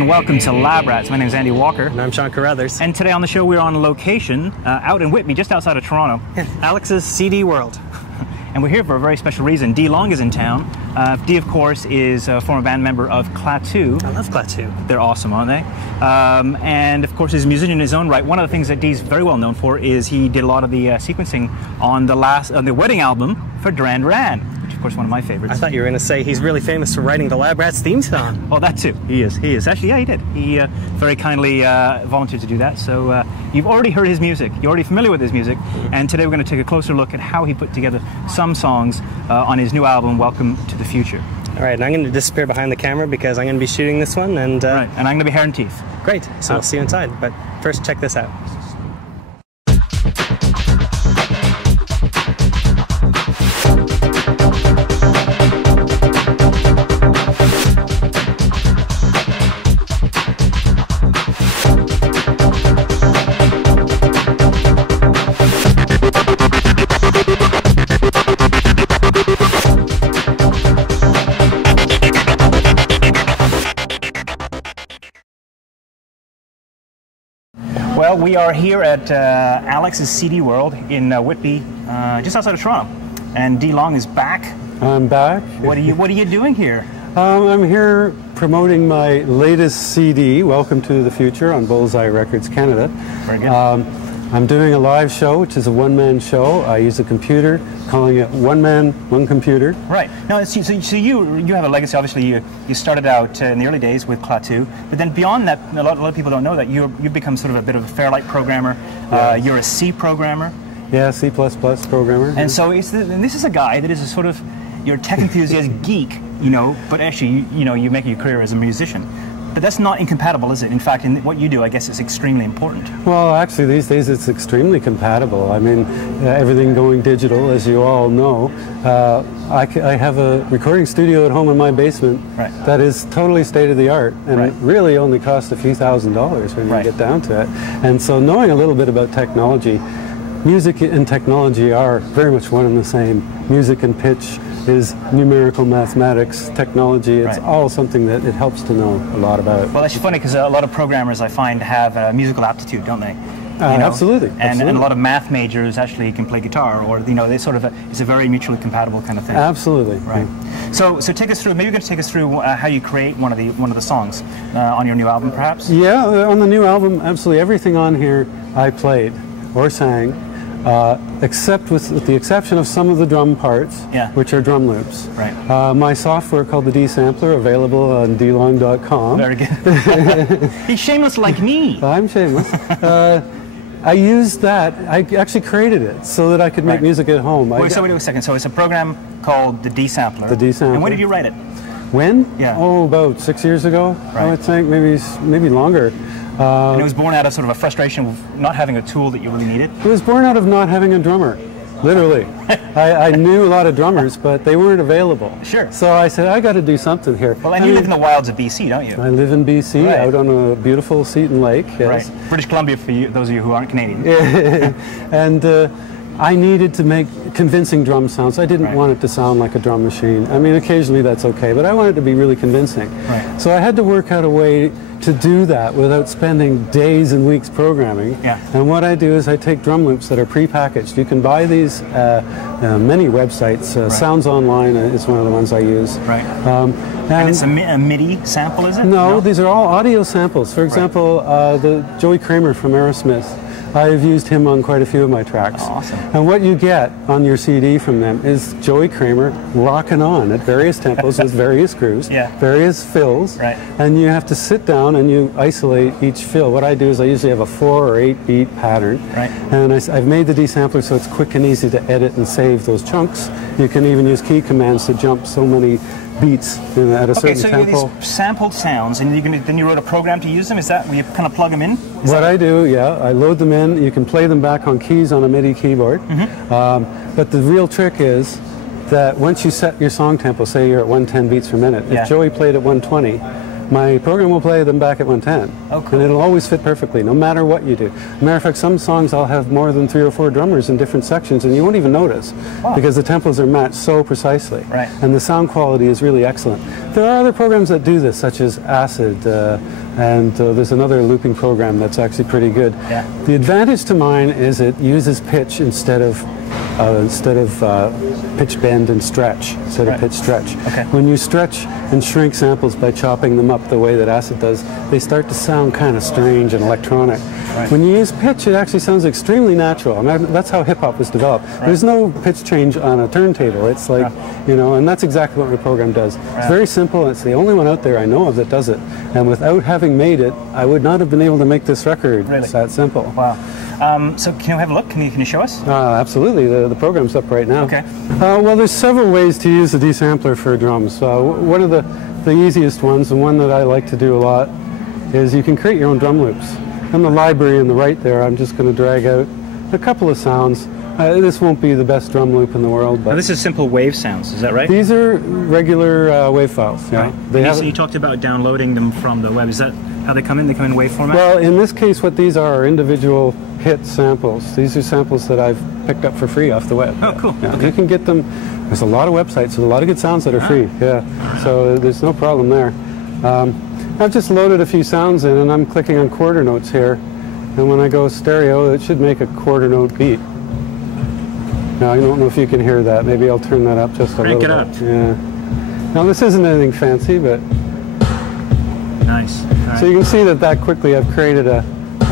and welcome to Lab Rats. My name is Andy Walker. And I'm Sean Carruthers. And today on the show we're on location out in Whitby, just outside of Toronto. Alex's CD World. And we're here for a very special reason. Dee Long is in town. Dee, of course, is a former band member of Klaatu. I love Klaatu. They're awesome, aren't they? And, of course, he's a musician in his own right. One of the things that Dee's very well known for is he did a lot of the sequencing on the wedding album for Duran Duran, which, of course, is one of my favorites. I thought you were going to say he's really famous for writing the Lab Rats theme song. Oh, that too. He is. Actually, yeah, he did. He very kindly volunteered to do that. So you've already heard his music. You're already familiar with his music. And today we're going to take a closer look at how he put together some songs on his new album, Welcome to the Future. All right, and I'm going to disappear behind the camera because I'm going to be shooting this one. And right, and I'm going to be hair and teeth. Great. So we'll see you inside. But first, check this out. Well, we are here at Alex's CD World in Whitby, just outside of Toronto, and Dee Long is back. I'm back. What are you doing here? I'm here promoting my latest CD, Welcome to the Future, on Bullseye Records Canada. Very good. I'm doing a live show, which is a one-man show. I use a computer, calling it One Man, One Computer. Right. Now, so you have a legacy. Obviously, you started out in the early days with Klaatu, but then beyond that, a lot of people don't know that you've become sort of a bit of a Fairlight programmer. Yeah. You're a C programmer. Yeah, C++ programmer. And so and this is a guy that is a sort of your tech enthusiast geek, but actually, you make your career as a musician. But that's not incompatible, is it? In fact, in what you do, I guess it's extremely important. Well, actually, these days it's extremely compatible. I mean, everything going digital, as you all know. I have a recording studio at home in my basement. Right. That is totally state-of-the-art, and right. It really only costs a few $1,000s when right. you get down to it. And so knowing a little bit about technology, music and technology are very much one and the same. Music and pitch is numerical mathematics, technology. It's right. all something that it helps to know a lot about. Well, that's funny because a lot of programmers I find have musical aptitude, don't they? Absolutely. And a lot of math majors actually can play guitar, or they sort of it's a very mutually compatible kind of thing. Absolutely. Right. Yeah. So take us through. Maybe you're going to take us through how you create one of the songs on your new album, perhaps. Yeah, on the new album, absolutely everything on here I played or sang. Except with the exception of some of the drum parts, yeah. which are drum loops. Right. My software called the D Sampler, available on DeeLong.com. Very good. He's shameless like me. I'm shameless. I used that. I actually created it so that I could make right. music at home. Wait a second. So it's a program called the D Sampler. The D Sampler. And when did you write it? When? Yeah. Oh, about 6 years ago. Right. I would think, maybe longer. And it was born out of sort of a frustration of not having a tool that you really needed? It was born out of not having a drummer, literally. I knew a lot of drummers, but they weren't available. Sure. So I said, I got to do something here. Well, and you live in the wilds of BC, don't you? I live in BC, right. out on a beautiful Seton Lake. Yes. Right. British Columbia for you, those of you who aren't Canadian. And I needed to make convincing drum sounds. I didn't right. want it to sound like a drum machine. I mean, occasionally that's okay, but I wanted it to be really convincing. Right. So I had to work out a way to do that without spending days and weeks programming. Yeah. And what I do is I take drum loops that are pre-packaged. You can buy these many websites. Right. Sounds Online is one of the ones I use. Right. And it's a MIDI sample, is it? No, these are all audio samples. For example, the Joey Kramer from Aerosmith. I've used him on quite a few of my tracks. Awesome. And what you get on your CD from them is Joey Kramer rocking on at various tempos with various grooves, yeah. various fills, right. and you have to sit down and you isolate each fill. What I do is I usually have a 4 or 8 beat pattern, right. and I've made the D-sampler so it's quick and easy to edit and save those chunks. You can even use key commands to jump so many beats at a certain tempo. Okay, so these sampled sounds, and then you wrote a program to use them? Is that where you kind of plug them in? What I do, yeah, I load them in. You can play them back on keys on a MIDI keyboard. Mm-hmm. But the real trick is that once you set your song tempo, say you're at 110 beats per minute, yeah. if Joey played at 120, my program will play them back at 110. Oh, cool. And it'll always fit perfectly, no matter what you do. Matter of fact, some songs I'll have more than 3 or 4 drummers in different sections, and you won't even notice, because the tempos are matched so precisely. Right. And the sound quality is really excellent. There are other programs that do this, such as Acid, and there's another looping program that's actually pretty good. Yeah. The advantage to mine is it uses pitch instead of pitch bend and stretch, instead of pitch stretch. Okay. When you stretch and shrink samples by chopping them up the way that Acid does, they start to sound kind of strange and electronic. Right. When you use pitch, it actually sounds extremely natural. I mean, that's how hip-hop was developed. Right. There's no pitch change on a turntable. It's like, you know, and that's exactly what the program does. It's very simple, and it's the only one out there I know of that does it. And without having made it, I would not have been able to make this record. Really? It's that simple. Wow. So can you have a look? Can you show us? Absolutely. The program's up right now. Okay. Well, there's several ways to use the desampler for drums. One of the easiest ones, and one that I like to do a lot, is you can create your own drum loops. In the library on the right there, I'm just going to drag out a couple of sounds. This won't be the best drum loop in the world, but Now, this is simple wave sounds, is that right? these are regular wave files. Yeah. Right. They So you talked about downloading them from the web. Is that how they come in? They come in wave format? Well, in this case, what these are individual hit samples. These are samples that I've picked up for free off the web. Oh, cool. Yeah, Okay. you can get them. There's a lot of websites with a lot of good sounds that are free. Yeah, so there's no problem there. I've just loaded a few sounds in, and I'm clicking on quarter notes here. And when I go stereo, it should make a quarter note beat. Now, I don't know if you can hear that. Maybe I'll turn that up just a Crank little it bit. up. Yeah. Now, this isn't anything fancy, but Nice. All right. so you can see that quickly I've created a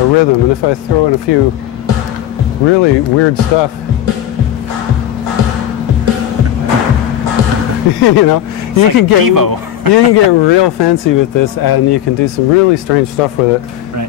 rhythm. And if I throw in a few really weird stuff, you know, you can get Evo. you can get real fancy with this, and you can do some really strange stuff with it. Right.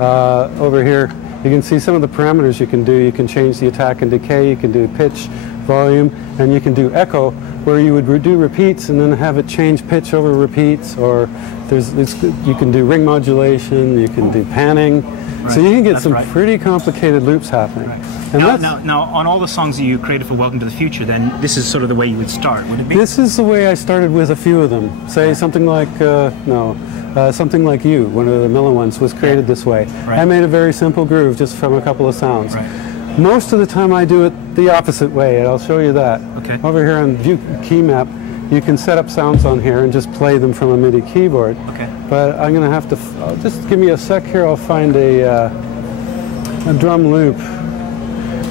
Over here, you can see some of the parameters you can do. You can change the attack and decay. You can do pitch, volume, and you can do echo, where you would do repeats and then have it change pitch over repeats. Or you can do ring modulation. You can do panning. Right. So you can get That's some right. pretty complicated loops happening. Right. And Now, on all the songs that you created for Welcome to the Future, then this is sort of the way you would start, would it be? This is the way I started with a few of them. Say something like, something like You, one of the mellow ones, was created this way. Right. I made a very simple groove just from a couple of sounds. Right. Most of the time I do it the opposite way, and I'll show you that. Okay. Over here on View Key Map, you can set up sounds on here and just play them from a MIDI keyboard. Okay. But I'm going to have to, just give me a sec here, I'll find a drum loop.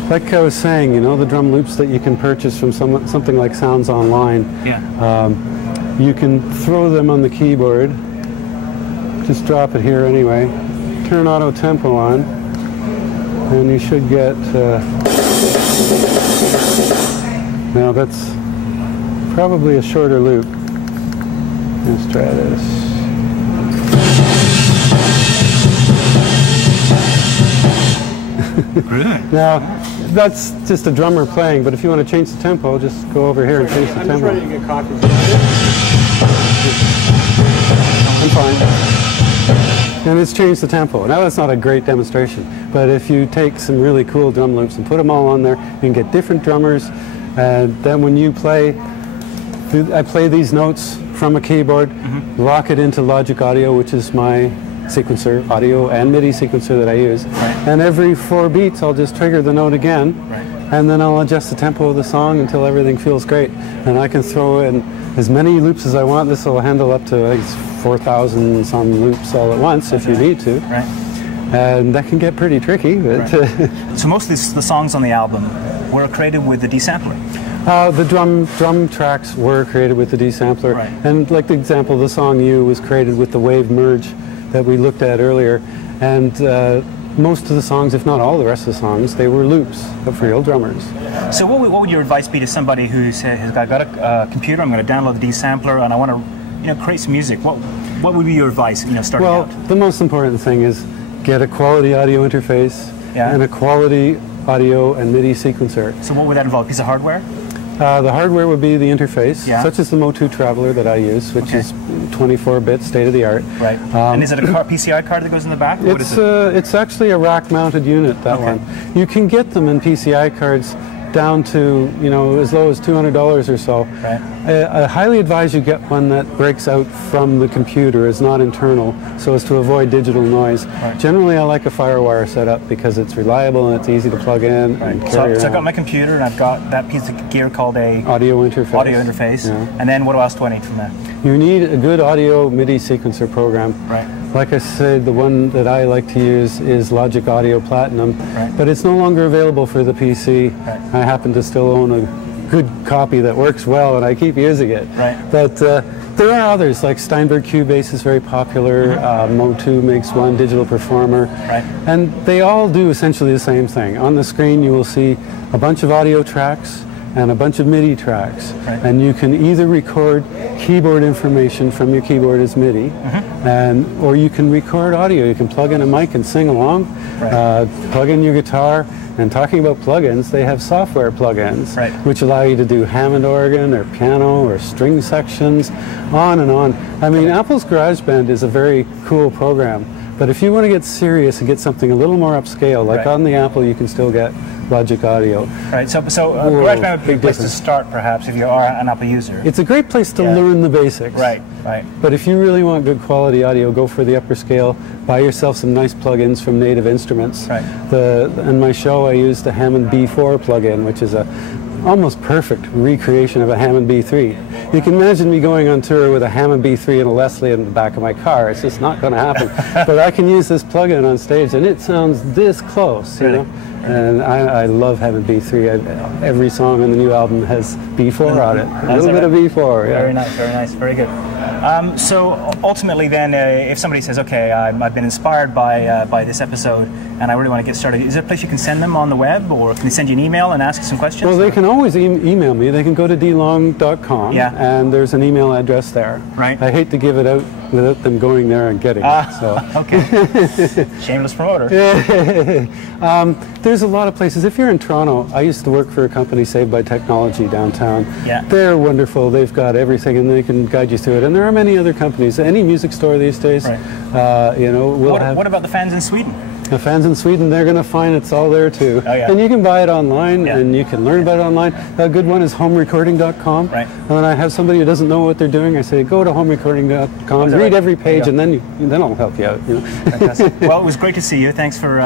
Like I was saying, you know, the drum loops that you can purchase from something like Sounds Online. Yeah. You can throw them on the keyboard. Just drop it here anyway. Turn auto tempo on, and you should get. Now that's probably a shorter loop. Let's try this. Brilliant. Now, that's just a drummer playing, but if you want to change the tempo, just go over here and change the tempo. I'm just ready to get coffee. I'm fine. And it's changed the tempo. Now that's not a great demonstration, but if you take some really cool drum loops and put them all on there, you can get different drummers, and then when you play, I play these notes from a keyboard, lock it into Logic Audio, which is my sequencer, audio and MIDI sequencer that I use. Right. And every 4 beats, I'll just trigger the note again, Right. and then I'll adjust the tempo of the song until everything feels great. And I can throw in as many loops as I want. This will handle up to 4,000 some loops all at once if you need to. Right. And that can get pretty tricky. But So most of the songs on the album were created with the desampler. the drum tracks were created with the desampler. Right. And like the example, the song You was created with the wave merge that we looked at earlier. And most of the songs, if not all the rest of the songs, they were loops of real drummers. So what would your advice be to somebody who has got a computer, I'm going to download the desampler, and I want to create some music? What would be your advice, starting Well, out? the most important thing is get a quality audio interface Yeah. and a quality audio and MIDI sequencer. So what would that involve? A piece of hardware? The hardware would be the interface, Yeah. such as the Motu Traveler that I use, which Okay. is 24-bit, state-of-the-art. Right. And is it a PCI card that goes in the back? Or what is it? It's actually a rack-mounted unit, that Okay. one. You can get them in PCI cards down to, you know, as low as $200 or so. Right. I highly advise you get one that breaks out from the computer, is not internal, so as to avoid digital noise. Right. Generally, I like a FireWire setup because it's reliable and it's easy to plug in and carry around. So I've got my computer and I've got that piece of gear called a audio interface. Yeah. And then what else do I need from that? You need a good audio MIDI sequencer program. Right. Like I said, the one that I like to use is Logic Audio Platinum, right. but it's no longer available for the PC. Right. I happen to still own a good copy that works well, and I keep using it. Right. But there are others, like Steinberg Cubase is very popular, Mo2 makes one, Digital Performer, right. and they all do essentially the same thing. On the screen you will see a bunch of audio tracks and a bunch of MIDI tracks, right. and you can either record keyboard information from your keyboard as MIDI, or you can record audio. You can plug in a mic and sing along, right. Plug in your guitar. And talking about plugins, they have software plugins, right. which allow you to do Hammond organ or piano or string sections, on and on. I mean, Apple's GarageBand is a very cool program, but if you want to get serious and get something a little more upscale, like right. on the Apple, you can still get Logic Audio. Right, so GarageBand would be a place to start, perhaps, if you are an Apple user. It's a great place to learn the basics. Right, right. But if you really want good quality audio, go for the upper scale. Buy yourself some nice plugins from Native Instruments. Right. In my show, I used a Hammond B4 plugin, which is a almost perfect recreation of a Hammond B3. You can imagine me going on tour with a Hammond B3 and a Leslie in the back of my car. It's just not going to happen. But I can use this plugin on stage, and it sounds this close, you know? And I love Hammond B3. Every song on the new album has B4 on it. A little bit of B4. Yeah. Very nice, very nice, very good. So ultimately then, if somebody says, okay, I've been inspired by this episode and I really want to get started, is there a place you can send them on the web, or can they send you an email and ask you some questions? Well, they can always email me. They can go to deelong.com, and there's an email address there. Right. I hate to give it out without them going there and getting it. So. Okay. Shameless promoter. There's a lot of places. If you're in Toronto, I used to work for a company, Saved by Technology, downtown. Yeah. They're wonderful. They've got everything, and they can guide you through it. And there are many other companies. Any music store these days, you know, will have. What about the fans in Sweden? The fans in Sweden, they're going to find it's all there too. Oh, yeah. And you can buy it online, and you can learn about it online. A good one is homerecording.com. Right. And when I have somebody who doesn't know what they're doing, I say, go to homerecording.com, read every page, and then I'll help you out. You know? Fantastic. Well, it was great to see you. Thanks for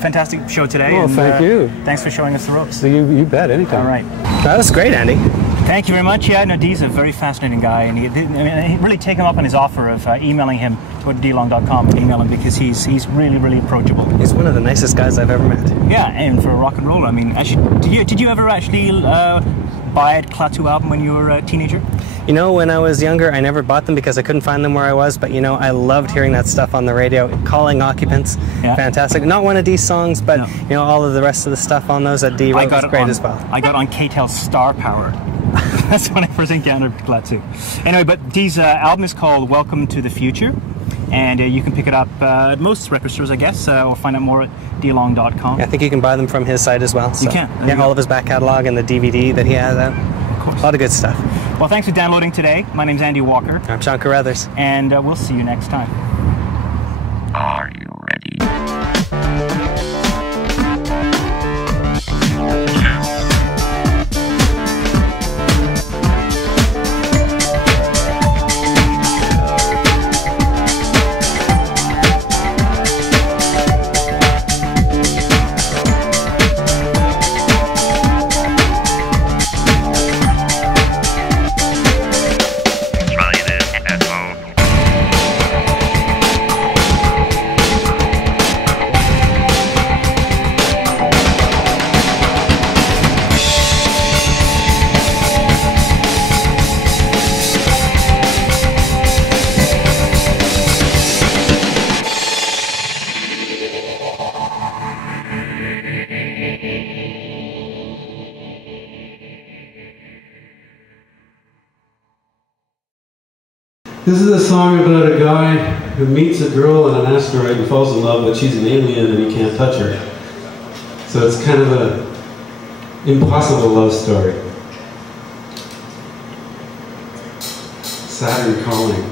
fantastic show today. Well, thank you. Thanks for showing us the ropes. So you bet, anytime. All right. That was great, Andy. Thank you very much. Yeah, no, Dee's a very fascinating guy, and he really take him up on his offer of emailing him to deelong.com and email him, because he's really, really approachable. He's one of the nicest guys I've ever met. Yeah, and for a rock and roller. I mean, actually, did you ever actually buy a Klaatu album when you were a teenager? You know, when I was younger, I never bought them because I couldn't find them where I was, but you know, I loved hearing that stuff on the radio. Calling Occupants, fantastic. Not one of Dee's songs, but you know, all of the rest of the stuff on those that Dee wrote was great as well. I got on K-Tel's Star Power. That's when I first encountered Klaatu. Anyway, but Dee's album is called Welcome to the Future, and you can pick it up at most record stores, I guess, or find out more at deelong.com. I think you can buy them from his site as well. So. You can. Yeah, all of his back catalog and the DVD that he has out. Of course. A lot of good stuff. Well, thanks for downloading today. My name's Andy Walker. I'm Sean Carruthers. And we'll see you next time. Are you ready? This is a song about a guy who meets a girl on an asteroid and falls in love, but she's an alien and he can't touch her. So it's kind of an impossible love story. Saturn Calling.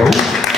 go.